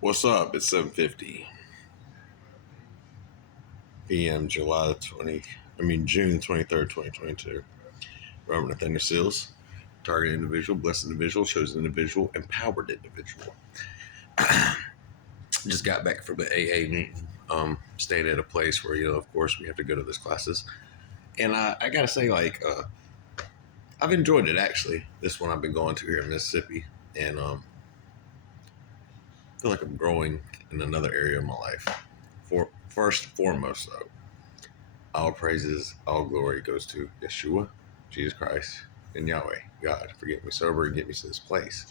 What's up? It's 7:50 p.m. June 23rd, 2022. Robert Nathaniel Seals, target individual, blessed individual, chosen individual, empowered individual. Just got back from the AA meeting. Stayed at a place where, of course, we have to go to those classes. And I gotta say, I've enjoyed it actually. This one I've been going to here in Mississippi, and I feel like I'm growing in another area of my life. First and foremost, though, all praises, all glory goes to Yeshua, Jesus Christ, and Yahweh, God, for getting me sober and get me to this place.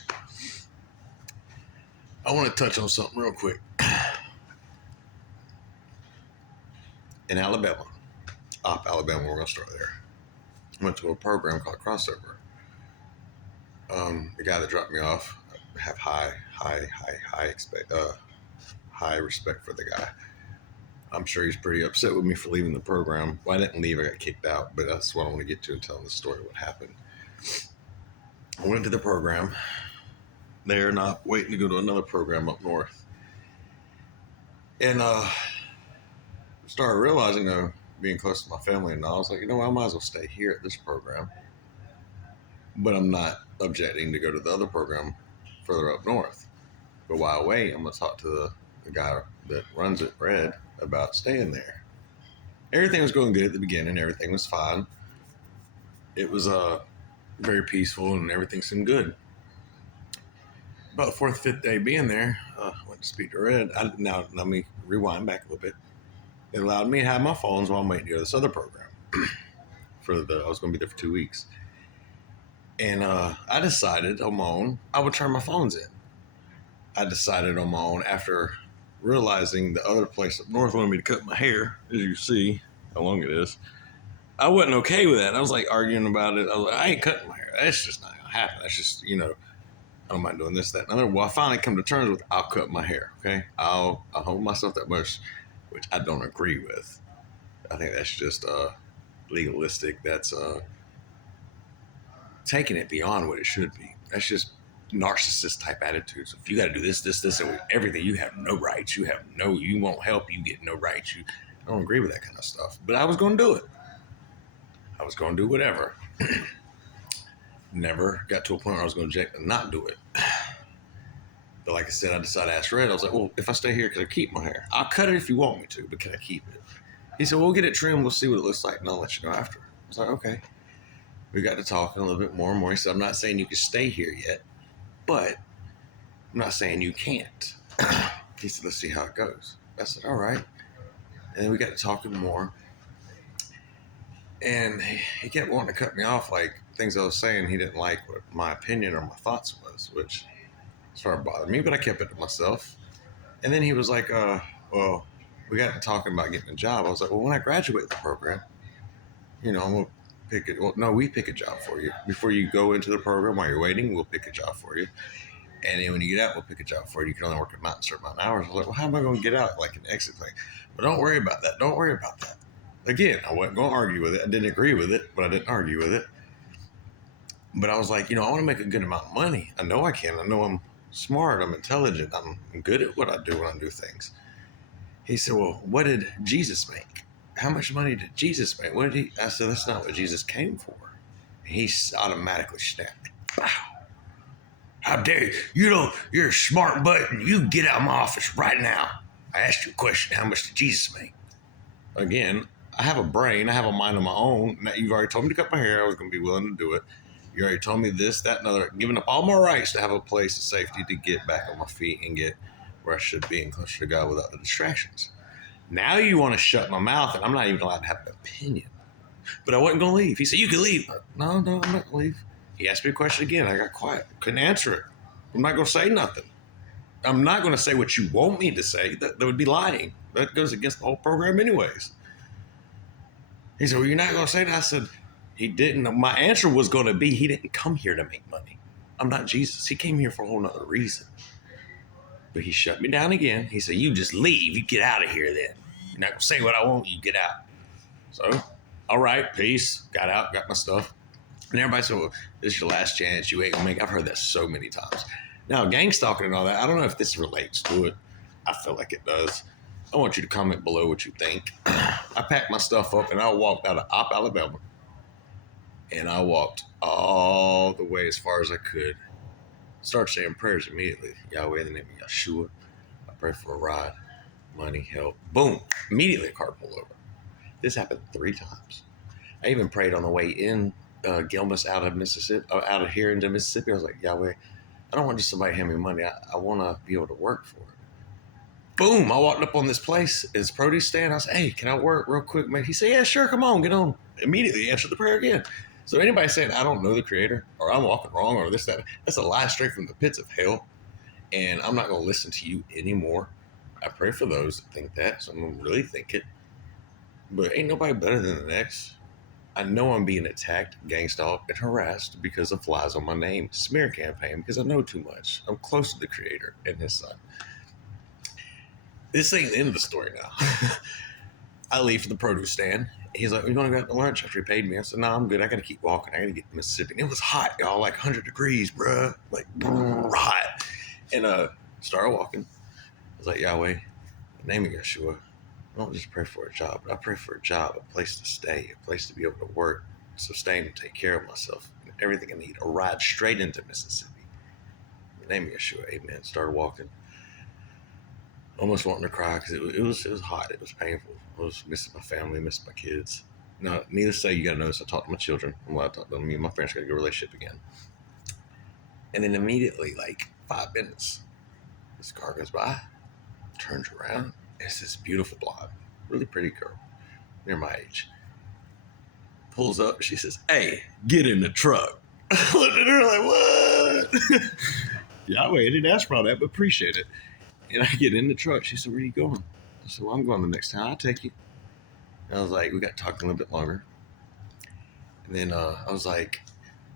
I want to touch on something real quick. In Alabama, Alabama, we're going to start there. I went to a program called Crossover. The guy that dropped me off, I have high respect for the guy. I'm sure he's pretty upset with me for leaving the program. Well, I didn't leave, I got kicked out, but that's what I want to get to and telling the story of what happened. I went to the program. They're not waiting to go to another program up north. And started realizing, being close to my family and all, I was like, I might as well stay here at this program. But I'm not objecting to go to the other program further up north. But while I wait, I'm going to talk to the guy that runs it, Red, about staying there. Everything was going good at the beginning. Everything was fine. It was very peaceful and everything seemed good. About the fourth, fifth day being there, I went to speak to Red. Now, let me rewind back a little bit. It allowed me to have my phones while I'm waiting to go to this other program. I was going to be there for 2 weeks. And I decided on my own, I would turn my phones in. I decided on my own after realizing the other place up north wanted me to cut my hair, as you see how long it is. I wasn't okay with that. I was arguing about it. I was like, I ain't cutting my hair. That's just not going to happen. That's just, I don't mind doing this, that, and other. Well, I finally come to terms with I'll cut my hair, okay? I'll hold myself that much, which I don't agree with. I think that's just legalistic. That's taking it beyond what it should be. That's just narcissist type attitudes. If you got to do this, and everything, you have no rights. You won't help. You get no rights. I don't agree with that kind of stuff. But I was going to do it. I was going to do whatever. Never got to a point where I was going to object and not do it. But like I said, I decided to ask Red. I was like, well, if I stay here, can I keep my hair? I'll cut it if you want me to, but can I keep it? He said, we'll get it trimmed. We'll see what it looks like, and I'll let you know after. I was like, okay. We got to talking a little bit more and more. He said, I'm not saying you can stay here yet, but I'm not saying you can't. He said, let's see how it goes. I said, all right. And then we got to talking more. And he kept wanting to cut me off, things I was saying he didn't like what my opinion or my thoughts was, which started bothering me, but I kept it to myself. And then he was like, well, we got to talking about getting a job. I was like, well, when I graduate the program, I'm going to pick it. Well, no, we pick a job for you. Before you go into the program, while you're waiting, we'll pick a job for you. And then when you get out, we'll pick a job for you. You can only work a certain amount of hours. I was like, well, how am I going to get out? Like an exit thing. But don't worry about that. Don't worry about that. Again, I wasn't going to argue with it. I didn't agree with it, but I didn't argue with it. But I was like, I want to make a good amount of money. I know I can. I know I'm smart. I'm intelligent. I'm good at what I do when I do things. He said, well, what did Jesus make? How much money did Jesus make? What did he? I said, that's not what Jesus came for. He automatically snapped. Wow. How dare you? You're a smart butt and you get out of my office right now. I asked you a question. How much did Jesus make? Again, I have a brain. I have a mind of my own. Now, you've already told me to cut my hair. I was going to be willing to do it. You already told me this, that, and other. Giving up all my rights to have a place of safety to get back on my feet and get where I should be and closer to God without the distractions. Now you want to shut my mouth and I'm not even allowed to have an opinion. But I wasn't going to leave. He said, you can leave. No, I'm not going to leave. He asked me a question again. I got quiet. Couldn't answer it. I'm not going to say nothing. I'm not going to say what you want me to say. That would be lying. That goes against the whole program anyways. He said, well, you're not going to say that? I said, he didn't. My answer was going to be, he didn't come here to make money. I'm not Jesus. He came here for a whole nother reason. But he shut me down again. He said, you just leave. You get out of here then. You're not going to say what I want. You get out. So, all right, peace. Got out, got my stuff. And everybody said, well, this is your last chance. You ain't going to make it. I've heard that so many times. Now, gang stalking and all that, I don't know if this relates to it. I feel like it does. I want you to comment below what you think. I packed my stuff up and I walked out of Opp, Alabama. And I walked all the way as far as I could. Start saying prayers immediately. Yahweh, in the name of Yeshua, I pray for a ride, money, help. Boom. Immediately a car pulled over. This happened 3 times. I even prayed on the way in Gilmas out of Mississippi, out of here into Mississippi. I was like, Yahweh, I don't want just somebody to hand me money. I want to be able to work for it. Boom. I walked up on this place, his produce stand. I was like, hey, can I work real quick, man? He said, yeah, sure. Come on, get on. Immediately answered the prayer again. So anybody saying I don't know the creator or I'm walking wrong or this, that, that's a lie straight from the pits of hell. And I'm not going to listen to you anymore. I pray for those that think that. Some of them really think it. But ain't nobody better than the next. I know I'm being attacked, gang stalked, and harassed because of lies on my name, smear campaign, because I know too much. I'm close to the creator and his son. This ain't the end of the story now. I leave for the produce stand. He's like, "You want to go out to lunch after he paid me?" I said, "No, I'm good. I got to keep walking. I got to get to Mississippi." And it was hot, y'all, like 100 degrees, bruh. Like, hot. And started walking. I was like, Yahweh, in the name of Yeshua, I don't just pray for a job, but I pray for a job, a place to stay, a place to be able to work, sustain, and take care of myself, and everything I need. A ride straight into Mississippi. In the name of Yeshua, amen. Started walking. Almost wanting to cry because it was hot. It was painful. I was missing my family, missing my kids. Now, needless to say, you got to notice I talked to my children. I'm glad I talked to them. Me and my parents got a good relationship again. And then immediately, like 5 minutes, this car goes by, turns around. It's this beautiful blonde, really pretty girl, near my age. Pulls up. She says, "Hey, get in the truck." I looked at her like, "What?" Yahweh, I didn't ask for all that, but appreciate it. And I get in the truck. She said, "Where are you going?" I said, "Well, I'm going the next town. I'll take you." And I was like, we got talking a little bit longer. And then I was like,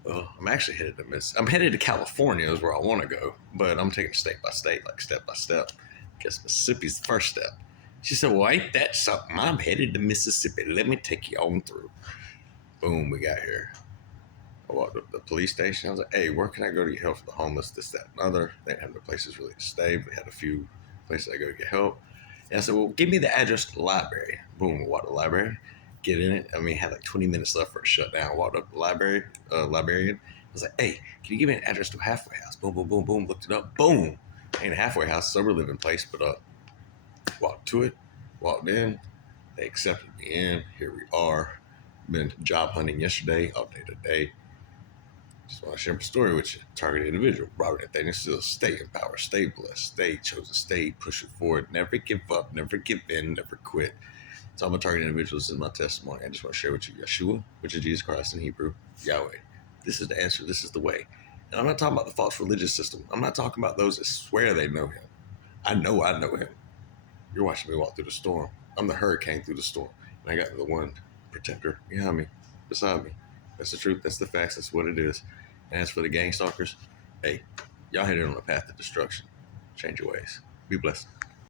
well, I'm actually headed to I'm headed to California is where I want to go, but I'm taking state by state, like step by step. I guess Mississippi's the first step. She said, "Well, ain't that something? I'm headed to Mississippi. Let me take you on through." Boom, we got here. I walked up to the police station. I was like, "Hey, where can I go to get help for the homeless, this, that, and other?" They didn't have no places really to stay, but they had a few places I go to get help. And I said, "Well, give me the address to the library." Boom, we walked to the library, get in it. I mean, had like 20 minutes left for it to shut down. I walked up to the librarian. I was like, "Hey, can you give me an address to a halfway house?" Boom, boom, boom, boom. Looked it up. Boom. Ain't a halfway house, sober living place, but walked to it, walked in. They accepted me in. Here we are. Been job hunting yesterday, all day today. Just want to share my story with you. Target individual, Robert Nathaniel Still. Stay in power, stay blessed, stay chosen, stay push it forward. Never give up, never give in, never quit. So I'm a target individual. This is my testimony. I just want to share with you Yeshua, which is Jesus Christ in Hebrew, Yahweh. This is the answer. This is the way. And I'm not talking about the false religious system. I'm not talking about those that swear they know him. I know him. You're watching me walk through the storm. I'm the hurricane through the storm. And I got the one protector behind me, beside me. That's the truth. That's the facts. That's what it is. And as for the gang stalkers, hey, y'all headed on a path to destruction. Change your ways. Be blessed.